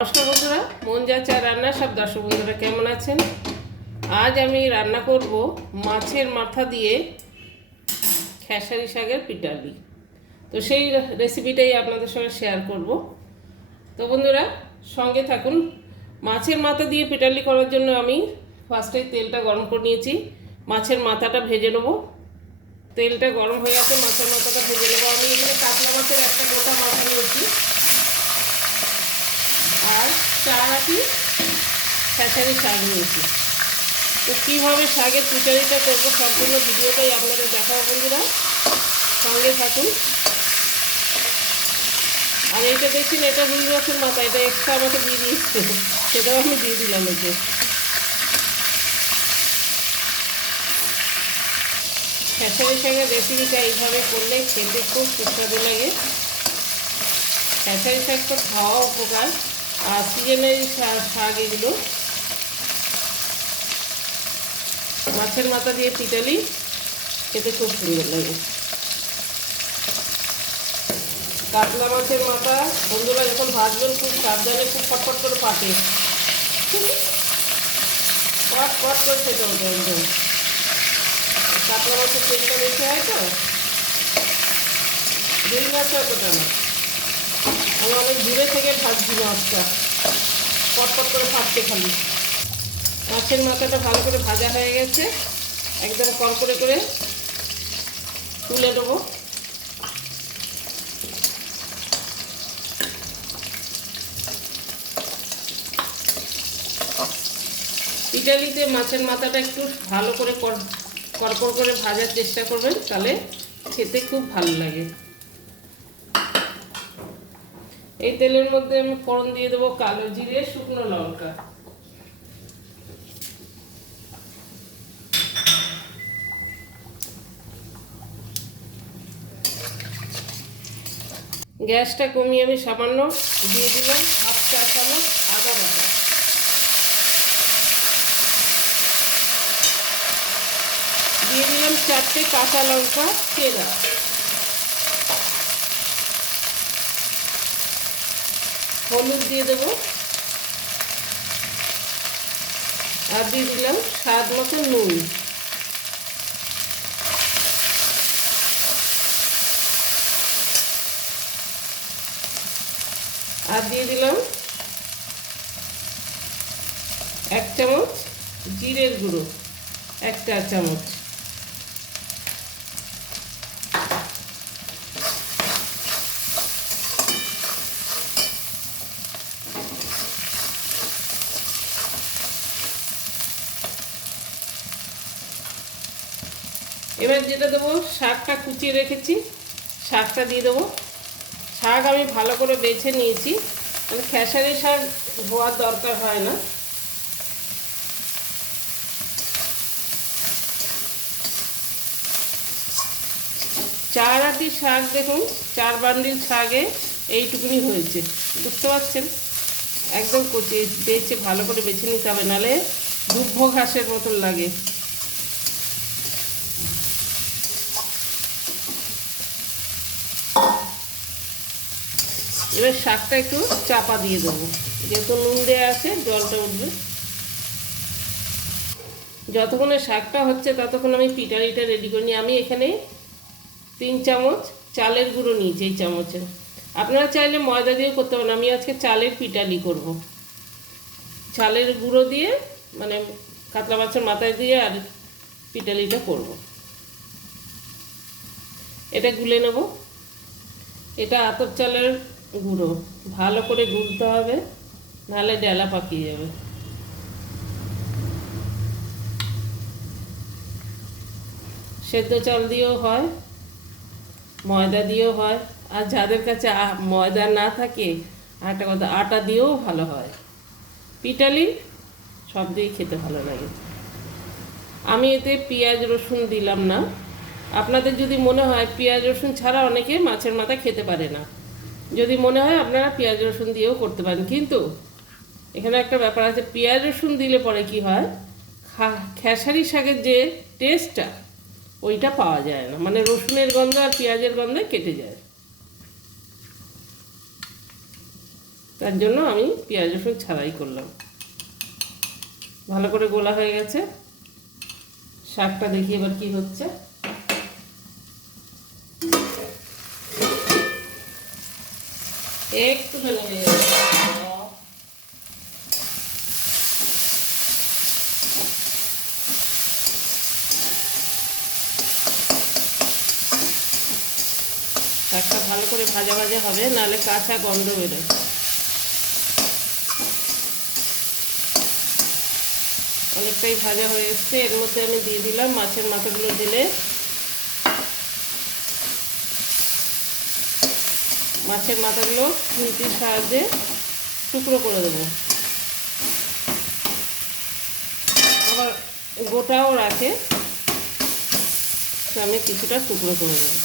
নমস্কার বন্ধুরা, মন যা চায় রান্না সব দর্শক বন্ধুরা কেমন আছেন? আজ আমি রান্না করব মাছের মাথা দিয়ে খেসারি শাকের পিঠালি। তো সেই রেসিপিটাই আপনাদের সঙ্গে শেয়ার করব। তো বন্ধুরা সঙ্গে থাকুন। মাছের মাথা দিয়ে পিঠালি করার জন্য আমি ফার্স্টে তেলটা গরম করে নিয়েছি। মাছের মাথাটা ভেজে নেব। তেলটা গরম হয়ে গেছে, মাছের মাথাটা ভেজে নেব। আমি এখানে কাতলা মাছের একটা গোটা মাথা নিয়েছি আর 4 আটি খেসারি শাক নিয়েছি। তো কীভাবে শাকের পিঠালিটা করবো সম্পূর্ণ ভিডিওটাই আপনাদের দেখাবো বন্ধুরা, সঙ্গে থাকুন। আর এইটা দেখছেন, এটা রুই মাছের মাথা, এটা এক্সট্রা আমাকে দিয়ে দিয়েছে, সেটাও আমি দিয়ে দিলাম। এতে খেসারি শাকের রেসিপিটা এইভাবে করলে খেতে খুব সুস্বাদু লাগে। খেসারি শাক তো খাওয়া উপকার, আর সিজনের শাক এগুলো। মাছের মাথা দিয়ে পিঠালি খেতে খুব সুন্দর লাগে। কাতলা মাছের মাথা বন্ধুরা যখন ভাজবেন খুব সাবধানে, খুব ফটফট করে ফাটে, পট পট করে খেতে হতো একদম। কাতলা মাছের তেলটা বেশি হয় তো, রুই মাছ অতটা না। আমি অনেক দূরে থেকে ভাজছি মাছটা, পটপট করে ফাটছে খালি। মাছের মাথাটা ভালো করে ভাজা হয়ে গেছে, একদম কড়কড়ে করে তুলে দেবো। পিঠালিতে মাছের মাথাটা একটু ভালো করে কড়কড় করে ভাজার চেষ্টা করবেন, তাহলে খেতে খুব ভালো লাগে। এই তেলের মধ্যে আমি ফোড়ন দিয়ে দেবো কালো জিরে, শুকনো লঙ্কা। গ্যাসটা কমিয়ে আমি সামান্য দিয়ে দিলাম 1/2 চা চামচ আদা বাটা। দিয়ে দিলাম 4টে কাঁচা লঙ্কা চেরা। হলুদ দিয়ে দেবো, আর দিয়ে দিলাম স্বাদ মতো নুন। আর দিয়ে দিলাম 1 চামচ জিরের গুঁড়ো, 1 চা চামচ। এবার যেটা দেবো, শাকটা কুচিয়ে রেখেছি, শাকটা দিয়ে দেবো। শাক আমি ভালো করে বেছে নিয়েছি, মানে খেসারি শাক ধোয়ার দরকার হয় না। চার আটি শাক, দেখুন 4 বান্ডিল শাকে এইটুকুনি হয়েছে, বুঝতে পারছেন? একদম কচি বেছে ভালো করে বেছে নিতে হবে, নাহলে দুব্বো ঘাসের মতন লাগে। এবার শাকটা একটু চাপা দিয়ে দেবো, যেহেতু নুন দেওয়া আছে জলটা উঠবে। যতক্ষণে শাকটা হচ্ছে ততক্ষণ আমি পিঠালিটা রেডি করে নিই। আমি এখানে 3 চামচ চালের গুঁড়ো নিয়েছি এই চামচে। আপনারা চাইলে ময়দা দিয়েও করতে পারেন, আমি আজকে চালের পিঠালি করব। চালের গুঁড়ো দিয়ে, মানে কাতলা মাছের মাথায় দিয়ে আর পিঠালিটা করব। এটা গুলে নেব। এটা আতপ চালের গুঁড়ো, ভালো করে গুলতে হবে, নাহলে ডেলা পাকিয়ে যাবে। সেদ্ধ চাল দিয়েও হয়, ময়দা দিয়েও হয়, আর যাদের কাছে ময়দা না থাকে একটা কথা, আটা দিয়েও ভালো হয়। পিঠালি সব দিয়েই খেতে ভালো লাগে। আমি এতে পেঁয়াজ রসুন দিলাম না। আপনাদের যদি মনে হয় পেঁয়াজ রসুন ছাড়া অনেকে মাছের মাথা খেতে পারে না, যদি মনে হয় আপনারা পেঁয়াজ রসুন দিয়েও করতে পারেন। কিন্তু এখানে একটা ব্যাপার আছে, পেঁয়াজ রসুন দিলে পরে কি হয়, খেসারি শাকের যে টেস্টটা ওইটা পাওয়া যায় না, মানে রসুনের গন্ধ আর পেঁয়াজের গন্ধে কেটে যায়। তার জন্য আমি পেঁয়াজ রসুন ছাড়াই করলাম। ভালো করে গোলা হয়ে গেছে। শাকটা দেখি এবার কি হচ্ছে। একটুখানি হয়ে গেছে। শাকটা ভালো করে ভাজা ভাজা হবে, নাহলে কাঁচা গন্ধ বেরোয়। অনেকটাই ভাজা হয়ে এসছে। এর মধ্যে আমি দিয়ে দিলাম মাছের মাথাগুলো। দিলে মাছের মাথাগুলো খুন্তির সাহায্যে টুকরো করে দেবো। আবার গোটাও রাখে, আমি কিছুটা টুকরো করে দেবো।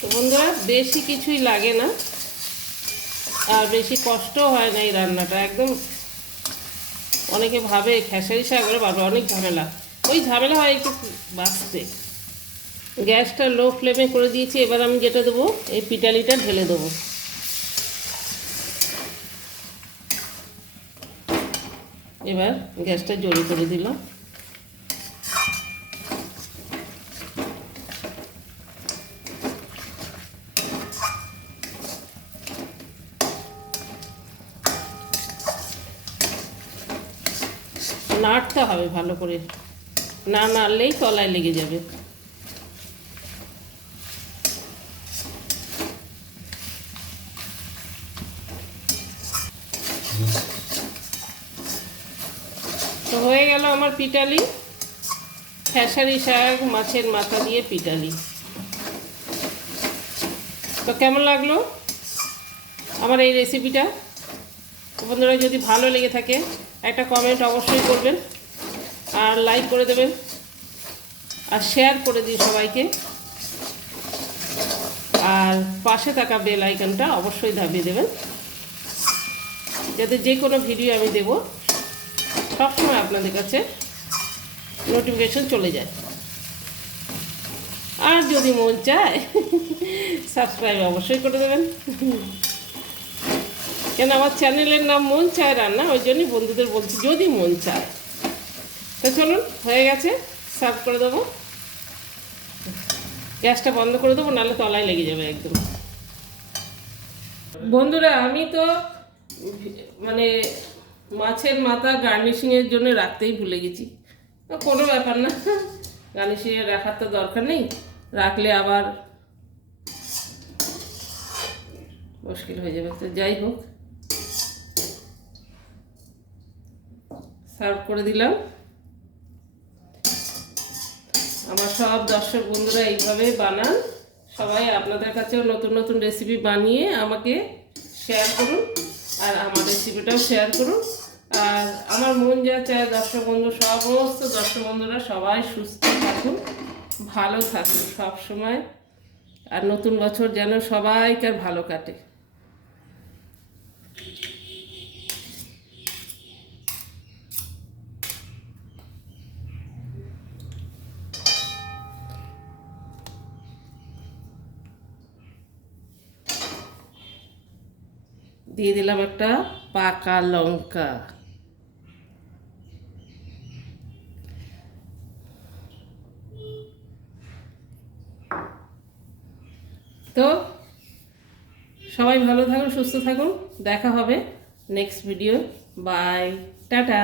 তো বন্ধুরা, বেশি কিছুই লাগে না আর বেশি কষ্টও হয় না এই রান্নাটা। একদম অনেকে ভাবে খেসারি শাক করে বাবা অনেক ঝামেলা, ওই ঝামেলা হয় একটু বাঁচতে। গ্যাসটা লো ফ্লেমে করে দিয়েছি। এবার আমি যেটা দেবো, এই পিটালিটা ঢেলে দেবো। এবার গ্যাসটা জোরে করে দিলাম। নাড়তে হবে ভালো করে, না নাড়লেই তলায় লেগে যাবে। তো হয়ে গেল আমার পিটালি, খেসারি শাক মাছের মাথা দিয়ে পিটালি। তো কেমন লাগলো আমার এই রেসিপিটা? বন্ধুরা, যদি ভালো লেগে থাকে একটা কমেন্ট অবশ্যই করবেন, আর লাইক করে দেবেন, আর শেয়ার করে দিন সবাইকে। আর পাশে থাকা বেল আইকনটা অবশ্যই দাবিয়ে দেবেন, যাতে যে কোনো ভিডিও আমি দেব সবসময় আপনাদের কাছে নোটিফিকেশন চলে যায়। আর যদি মন চায় সাবস্ক্রাইব অবশ্যই করে দেবেন, কেন আমার চ্যানেলের নাম মন চায় রান্না, ওই জন্যই বন্ধুদের বলছি যদি মন চায়। তো চলুন, হয়ে গেছে, সার্ভ করে দেবো। গ্যাসটা বন্ধ করে দেবো, নাহলে তলায় লেগে যাবে একদম। বন্ধুরা, আমি তো মানে মাছের মাথা গার্নিশিংয়ের জন্য রাখতেই ভুলে গেছি। কোনো ব্যাপার না, গার্নিশিংয়ে রাখার তো দরকার নেই, রাখলে আবার মুশকিল হয়ে যাবে। তো যাই হোক, সার্ভ করে দিলাম। আমার সব দর্শক বন্ধুরা এইভাবে বানান, সবাই আপনাদের কাছেও নতুন নতুন রেসিপি বানিয়ে আমাকে শেয়ার করুন, আর আমার রেসিপিটাও শেয়ার করুন। আর আমার মন যা চায় দর্শক বন্ধু, সমস্ত দর্শক বন্ধুরা সবাই সুস্থ থাকুন, ভালো থাকুন সব সময়, আর নতুন বছর যেন সবাইকার ভালো কাটে। দিয়ে দিলাম একটা পাকা লঙ্কা। তো সবাই ভালো থাকুন, সুস্থ থাকুন, দেখা হবে নেক্সট ভিডিও। By, tata.